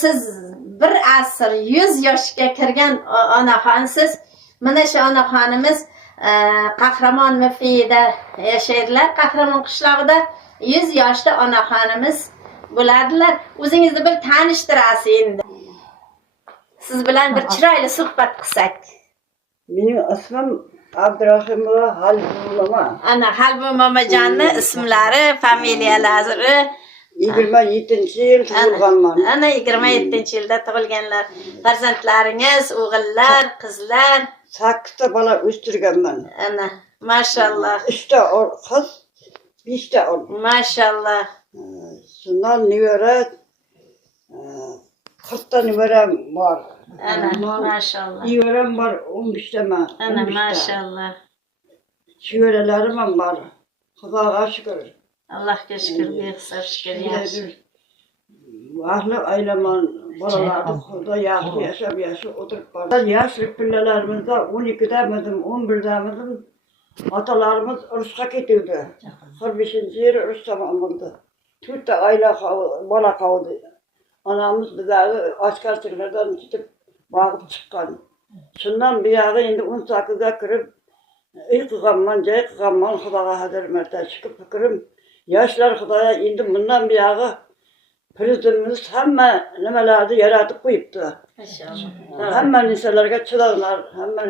siz bir asr 100 yoshga kirgan onaxonsiz. Mana shu onaxonimiz Qahramon mufiyida yashaydilar. Qahramon qishlog'ida 100 yoshli onaxonimiz bo'ladilar. O'zingizni bir tanishtirasiz endi. Siz bilan bir chiroyli suhbat qilsak. Benim ismim Abdurahimova Halbumama. Ana Halbumamajonning ismlari, familiyalari 27-yil tug'ilganman. Ana 27-yilda tug'ilganlar. Farzandlaringiz, o'g'illar, qizlar. 8 ta bola o'stirganman. Ana, mashallah. 3 ta qiz, 5 ta o'g'il. Mashallah. Shundan nevara 40 ta nevaram bor. Ana, mashallah. Nevaram bor 15 ta men. Ana, mashallah. Chevaralarim ham bor. Xudoga shukr. Allohga shukr, behisob shukr, yaxshi. Ahli aylaman bolalarni xudo yaxshi yashab o'tirib bordi. Yoshlik pillalarimizda 12damidim, 11damidim otalarimiz urushga ketdi. 15-yil urush tamom bo'ldi. 4 ta oila bola qoldi. Onamiz bizlarni askarchilardan ketib bag'ib chiqqan. Shundan buyog'i endi 18ga kirib uy qilganman, joy qilganman, xudoga hadar marta chiqib fikrim. Yoshlar xudoya endi bundan buyog'i prezidentimiz hamma nimalarni yaratib qo'yibdi. Inshaalloh. Hamma narsalarga chidanglar, hamma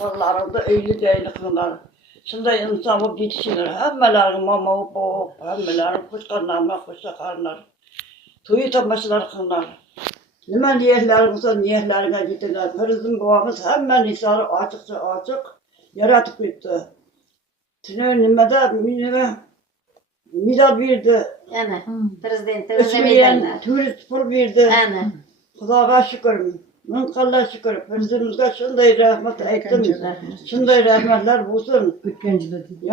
bolalarni uyli joyli qilinglar. Shunday inson bo'lib yetishinglar. Hammalari momo bo'lib, hammalari qo'shqanlarni qo'shaqarlar. To'y tomoshalar qilinglar. Nima niyatlaringizga niyatlariga yetinglar. Prezident bobomiz hamma narsani ochiq yaratib qo'yibdi. Shuni nimada medal berdi. Ana, prezidentimiz medalni. Turist pul berdi. Ana. Xudoga shukr. Ming qanday shukr. Prezidentimizga shunday rahmat aytdim. Shunday rahmatlar bo'lsin.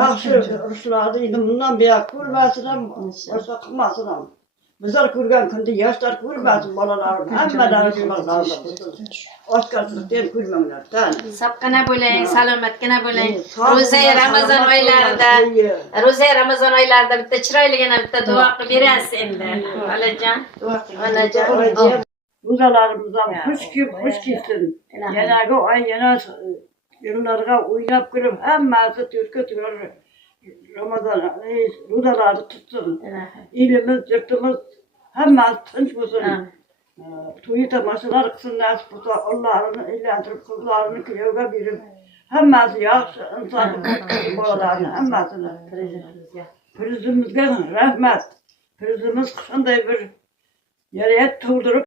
Yaxshi urushlarni endi bundan buyoq ko'rmasin ham, boshqa qilmasin ham. Bizlar ko'rgan kunda yoshlar ko'rmasin, bolalar hammalari ko'rmasin. Oshkorchilikdan ko'rmanglar. Sog'gina bo'ling, salomatgina bo'ling. Ro'za Ramazon oylarida bitta chiroyligina bitta duo qilib berasiz endi. Olajon, onajon. Ro'zalarimizdan xush kelsin. Yanagi oy yana yillarga o'ynab kulib hammasi turka Ramazon ro'zalarni tutsin. Elimiz, yurtimiz hammasi tinch bo'lsin. To'y tomoshalar qilsin, nasib bo'lsa Allohni aylantirib qizlarini kuyovga berib hammasi yaxshi inson bolalarni hammasini prezidentimizga rahmat. Prezidentimiz qanday bir yarayat to'ldirib